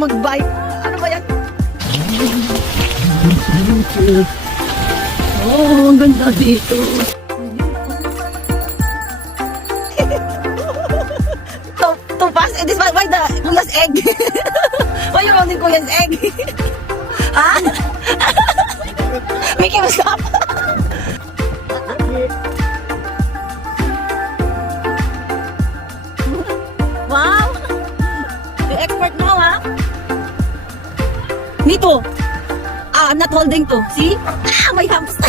mag-bike. Ano ba yan? Oh, ang ganda dito. to pass, this why the Kuya's egg? Why you running Kuya's egg? Ha? Mickey, stop! Wow! The expert now, ha? Me too. I'm not holding to. See? Ah, my hands.